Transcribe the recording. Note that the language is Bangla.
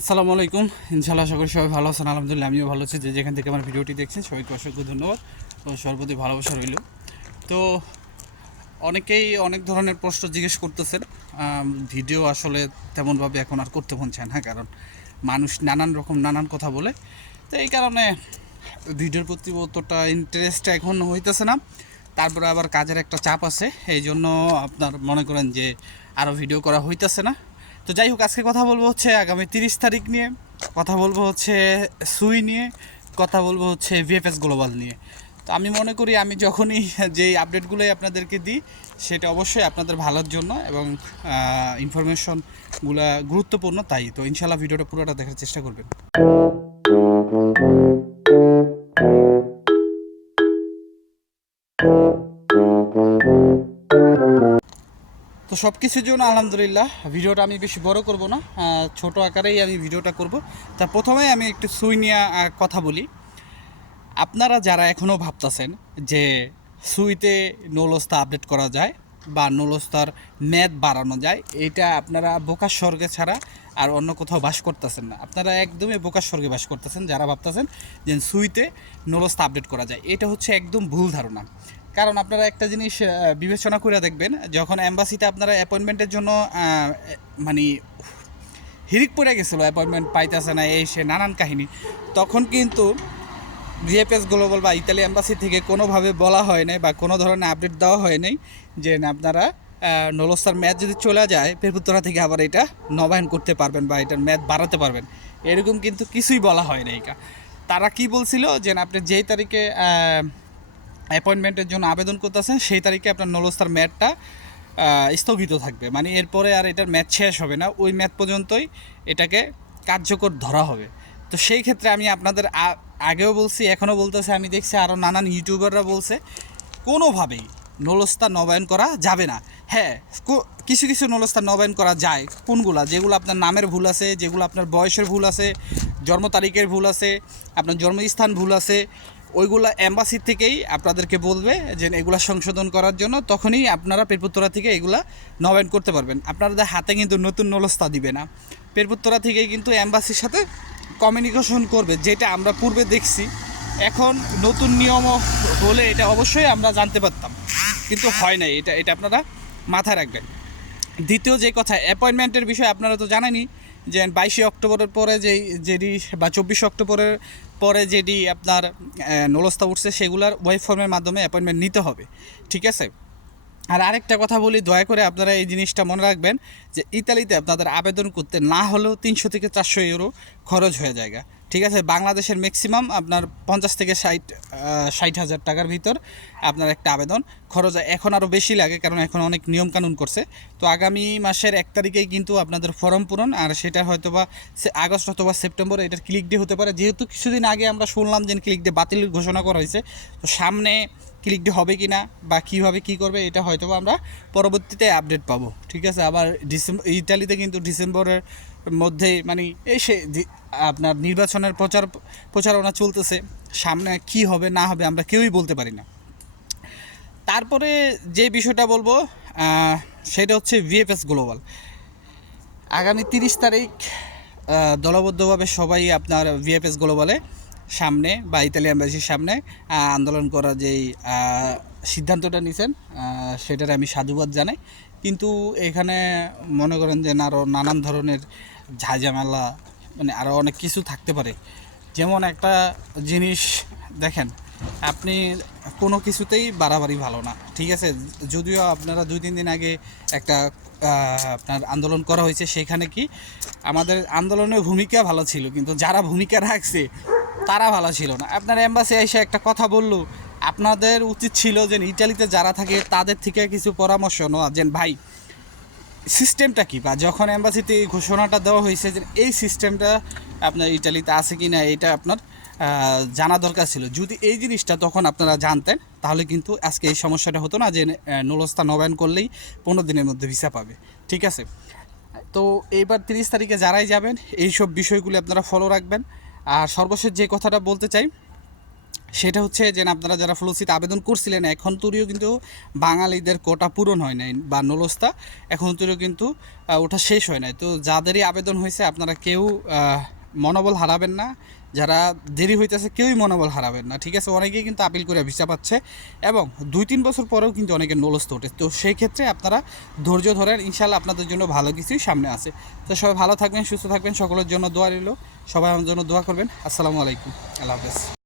আসসালামু আলাইকুম। ইনশাআল্লাহ আশা করি সবাই ভালো আছেন। আলহামদুলিল্লাহ আমিও ভালো আছি। যে যেখান থেকে আমার ভিডিওটি দেখছেন সবাইকে অসংখ্য ধন্যবাদ ও সর্বপ্রতি ভালোবাসা রইল। তো অনেকেই অনেক ধরনের প্রশ্ন জিজ্ঞেস করতেছেন। ভিডিও আসলে তেমনভাবে এখন আর করতে মন চায় না, কারণ মানুষ নানান রকম নানান কথা বলে। তো এই কারণে ভিডিওর প্রতি অতটা ইন্টারেস্ট এখন হইতেছে না। তারপরে আবার কাজের একটা চাপ আছে, এই জন্য আপনার মনে করেন যে আরও ভিডিও করা হইতেছে না। তো যাই হোক, আজকে কথা বলবো হচ্ছে আগামী 30 তারিখ নিয়ে, কথা বলবো হচ্ছে সুই নিয়ে, কথা বলবো হচ্ছে ভিএফএস গ্লোবাল নিয়ে। তো আমি মনে করি আমি যখনই যেই আপডেটগুলোই আপনাদেরকে দিই সেটা অবশ্যই আপনাদের ভালোর জন্য এবং ইনফরমেশনগুলো গুরুত্বপূর্ণ, তাই তো ইনশাল্লাহ ভিডিওটা পুরোটা দেখার চেষ্টা করবেন। তো সব কিছুর জন্য আলহামদুলিল্লাহ, ভিডিওটা আমি বেশি বড় করব না, ছোট আকারেই আমি ভিডিওটা করব। তা প্রথমে আমি একটু সুই নিয়ে কথা বলি। আপনারা যারা এখনও ভাবতেছেন যে সুইতে নোলস্তা আপডেট করা যায় বা নোলস্তার মেয়াদ বাড়ানো যায়, এটা আপনারা বোকার স্বর্গে ছাড়া আর অন্য কোথাও বাস করতেছেন না। আপনারা একদমই বোকার স্বর্গে বাস করতেছেন যারা ভাবতেছেন যে সুইতে নোলস্তা আপডেট করা যায়। এটা হচ্ছে একদম ভুল ধারণা। কারণ আপনারা একটা জিনিস বিবেচনা করে দেখবেন, যখন অ্যাম্বাসিতে আপনারা অ্যাপয়েন্টমেন্টের জন্য মানে হিরিক পড়ে গেছিলো, অ্যাপয়েন্টমেন্ট পাইতেছে না, এই সে নানান কাহিনী, তখন কিন্তু ভিএফএস গ্লোবাল বা ইতালি অ্যাম্বাসি থেকে কোনোভাবে বলা হয় নাই বা কোনো ধরনের আপডেট দেওয়া হয় নাই যে আপনারা নলস্তার ম্যাচ যদি চলে যায় পেরপুত্তরা থেকে আবার এটা নবায়ন করতে পারবেন বা এটার ম্যাচ বাড়াতে পারবেন, এরকম কিন্তু কিছুই বলা হয় নাই। তারা কি বলছিল যে আপনি যেই তারিখে অ্যাপয়েন্টমেন্টের জন্য আবেদন করতেছেন সেই তারিখে আপনার নলস্তার ম্যাচটা স্থগিত থাকবে, মানে এরপরে আর এটার ম্যাচ শেষ হবে না, ওই ম্যাচ পর্যন্তই এটাকে কার্যকর ধরা হবে। তো সেই ক্ষেত্রে আমি আপনাদের আগেও বলছি, এখনও বলতেছে, আমি দেখছি আরও নানান ইউটিউবাররা বলছে কোনোভাবেই নলস্তা নবায়ন করা যাবে না। হ্যাঁ, কিছু কিছু নলস্তা নবায়ন করা যায়। কোনগুলা? যেগুলো আপনার নামের ভুল আছে, যেগুলো আপনার বয়সের ভুল আছে, জন্ম তারিখের ভুল আছে, আপনার জন্মস্থান ভুল আছে, ওইগুলো অ্যাম্বাসি থেকেই আপনাদেরকে বলবে যে এগুলো সংশোধন করার জন্য, তখনই আপনারা পেরপুত্তরা থেকে এগুলা নবায়ন করতে পারবেন। আপনাদের হাতে কিন্তু নতুন নলস্তা দিবে না, পেরপুত্তরা থেকেই কিন্তু অ্যাম্বাসির সাথে কমিউনিকেশন করবে, যেটা আমরা পূর্বে দেখছি। এখন নতুন নিয়ম হলে এটা অবশ্যই আমরা জানতে পারতাম, কিন্তু হয় নাই। এটা এটা আপনারা মাথায় রাখবেন। দ্বিতীয় যে কথা, অ্যাপয়েন্টমেন্টের বিষয়ে আপনারা তো জানেনই যে 22 অক্টোবরের পরে যেডি বা 24 অক্টোবরের পরে যেডি আপনার নলস্তা উঠছে সেগুলার ওয়েব ফর্মের মাধ্যমে অ্যাপয়েন্টমেন্ট নিতে হবে, ঠিক আছে? আর আরেকটা কথা বলি, দয়া করে আপনারা এই জিনিসটা মনে রাখবেন যে ইতালিতে আপনাদের আবেদন করতে না হলেও 300 থেকে 400 ইউরো খরচ হয়ে যায়, ঠিক আছে? বাংলাদেশের ম্যাক্সিমাম আপনার 50 থেকে 60 হাজার টাকার ভিতর আপনার একটা আবেদন খরচ। এখন আরও বেশি লাগে, কারণ এখন অনেক নিয়মকানুন করছে। তো আগামী মাসের 1 তারিখেই কিন্তু আপনাদের ফর্ম পূরণ, আর সেটা হয়তো বা আগস্ট অথবা সেপ্টেম্বরে এটার ক্লিক ডে হতে পারে। যেহেতু কিছুদিন আগে আমরা শুনলাম যে ক্লিক ডে বাতিল ঘোষণা করা হয়েছে, তো সামনে ক্লিক ডে হবে কি না বা কীভাবে কী করবে এটা হয়তো আমরা পরবর্তীতে আপডেট পাবো, ঠিক আছে? আবার ইতালিতে কিন্তু ডিসেম্বরের মধ্যেই মানে এই সে আপনার নির্বাচনের প্রচারণা চলতেছে, সামনে কি হবে না হবে আমরা কেউই বলতে পারি না। তারপরে যে বিষয়টা বলবো সেটা হচ্ছে ভিএফএস গ্লোবাল। আগামী 30 তারিখ দলবদ্ধভাবে সবাই আপনার ভিএফএস গ্লোবালে সামনে বা ইতালি অ্যাম্বাসির সামনে আন্দোলন করার যেই সিদ্ধান্তটা নিয়েছেন সেটার আমি সাধুবাদ জানাই। কিন্তু এখানে মনে করেন যে আরও নানান ধরনের ঝাঁঝামেলা, মানে আরও অনেক কিছু থাকতে পারে। যেমন একটা জিনিস দেখেন, আপনি কোনো কিছুতেই বাড়াবাড়ি ভালো না, ঠিক আছে? যদিও আপনারা 2-3 দিন আগে একটা আপনার আন্দোলন করা হয়েছে, সেখানে কি আমাদের আন্দোলনের ভূমিকা ভালো ছিল, কিন্তু যারা ভূমিকা রাখছে তারা ভালো ছিল না। আপনার এম্বাসি এসে একটা কথা বললো, আপনাদের উচিত ছিল যে ইটালিতে যারা থাকে তাদের থেকে কিছু পরামর্শ নেওয়া, যে ভাই সিস্টেমটা কী, বা যখন এম্বাসিতে এই ঘোষণাটা দেওয়া হয়েছে যে এই সিস্টেমটা আপনার ইটালিতে আছে কি না, এটা আপনার জানা দরকার ছিল। যদি এই জিনিসটা তখন আপনারা জানতেন তাহলে কিন্তু আজকে এই সমস্যাটা হতো না, যে নলস্তা নবায়ন করলেই 15 দিনের মধ্যে ভিসা পাবে, ঠিক আছে? তো এইবার 30 তারিখে যারাই যাবেন এইসব বিষয়গুলি আপনারা ফলো রাখবেন। আর সর্বশেষ যে কথাটা বলতে চাই, সেটা হচ্ছে যে আপনারা যারা ফ্লোসিতে আবেদন করছিলেন এখন তুরিও কিন্তু বাঙালিদের কোটা পূরণ হয় নাই বা নলস্তা এখন তুরিও কিন্তু ওটা শেষ হয় নাই। তো যাদেরই আবেদন হয়েছে আপনারা কেউ মনোবল হারাবেন না, যারা দেরি হইতেছে কেউই মনোবল হারাবেন না, ঠিক আছে? অনেকেই কিন্তু আপিল করে ভিসা পাচ্ছে এবং 2-3 বছর পরেও কিন্তু অনেকের নলস্ত ওঠে। তো সেই ক্ষেত্রে আপনারা ধৈর্য ধরেন, ইনশাল্লাহ আপনাদের জন্য ভালো কিছুই সামনে আছে। তো সবাই ভালো থাকবেন, সুস্থ থাকবেন, সকলের জন্য দোয়া রইল, সবাই আমার জন্য দোয়া করবেন। আসসালামু আলাইকুম, আল্লাহ হাফেজ।